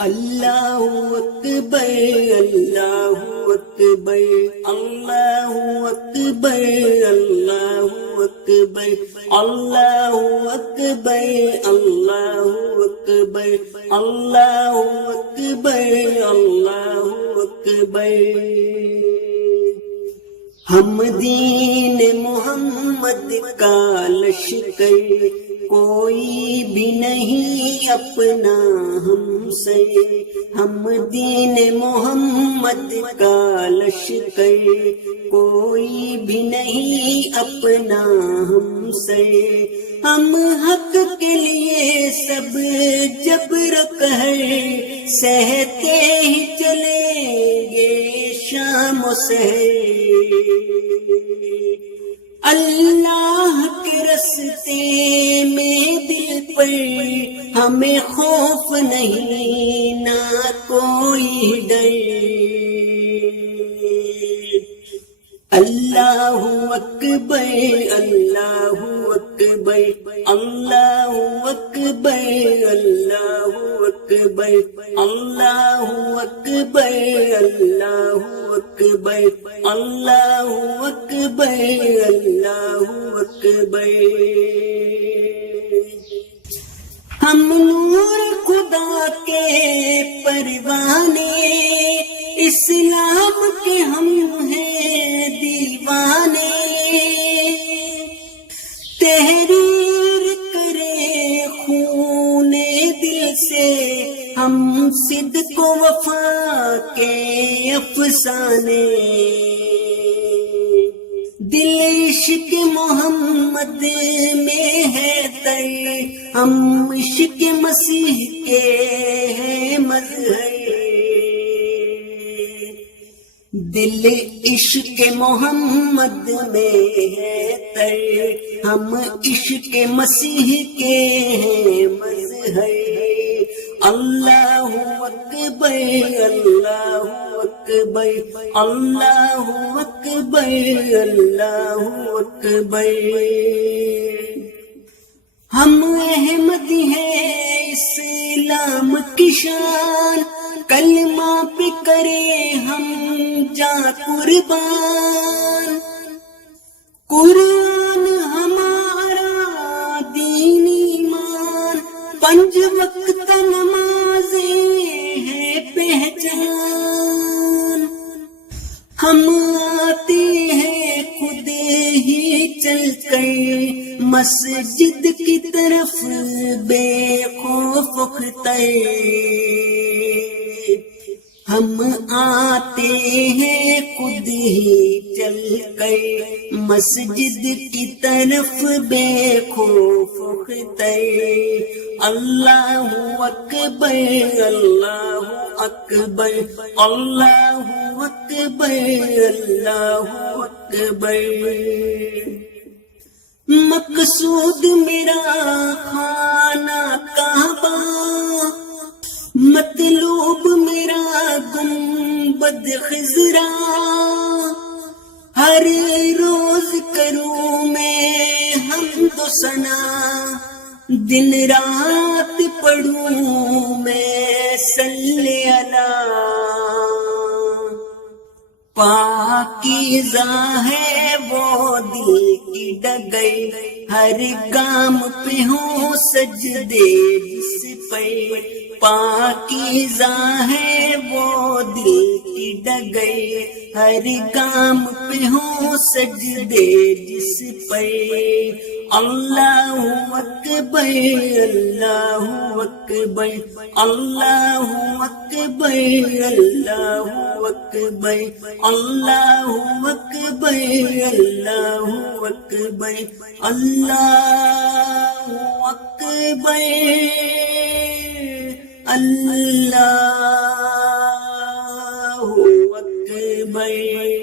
اللہ اکبر اللہ اکبر اللہ اکبر اللہ اکبر اللہ اکبر اللہ اکبر اللہ اکبر اللہ اکبر۔ ہم دین محمد کا لشکر، کوئی بھی نہیں اپنا ہم سے۔ ہم دین محمد کا لشکر، کوئی بھی نہیں اپنا ہم سے۔ ہم حق کے لیے سب جبر قہر سہتے ہی چلیں گے شام و سحر۔ اللہ کے راستے میں دل پر ہمیں خوف نہیں نہ کوئی ڈر۔ اللہ اکبر اللہ اکبر اللہ اکبر اللہ اکبر اللہ اکبر اللہ اکبر اللہ اکبر اللہ اکبر۔ ہم نور خدا کے پروانے، اسلام کے ہم ہیں دیوانے۔ تحریر کرے خون دل سے ہم صدق و وفا کے افسانے۔ دل عشق محمد میں ہے تر، ہم عشق مسیح کے ہیں مظہر۔ دل عشق محمد میں ہے تر، ہم عشق مسیح کے ہیں مظہر۔ اللہ اکبر اللہ اکبر اللہ اکبر اللہ اکبر۔ ہم احمدی ہیں اسلام کی شان، کلمہ پہ کرے ہم جاں قربان۔ قرآن ہمارا دین ایمان، 5 وقت نمازیں ہے پہچان۔ ہم آتے ہیں خود ہی چل کر مسجد کی طرف بے خوف اختر۔ ہم آتے ہیں خود ہی چل کر مسجد کی طرف بے خوف اختر۔ اللہ اکبر اللہ اکبر اللہ اکبر اللہ اکبر۔ مقصود میرا خانہ کعبہ، مطلوب میرا گنبد خضرا۔ ہر روز کروں میں حمد و ثنا، دن رات پڑھوں میں صلی اللہ۔ پاکیزہ ہے وہ دل کی ڈگر، ہر گام پہ ہوں سجدے جس پر۔ پاکیزہ ہے وہ دل کی ڈگر، ہر گام پہ ہوں سجدے جس پر۔ اللہ اکبر اللہ اکبر اللہ اکبر اللہ اکبر اللہ اکبر اللہ اکبر اللہ اکبر اللہ اکبر۔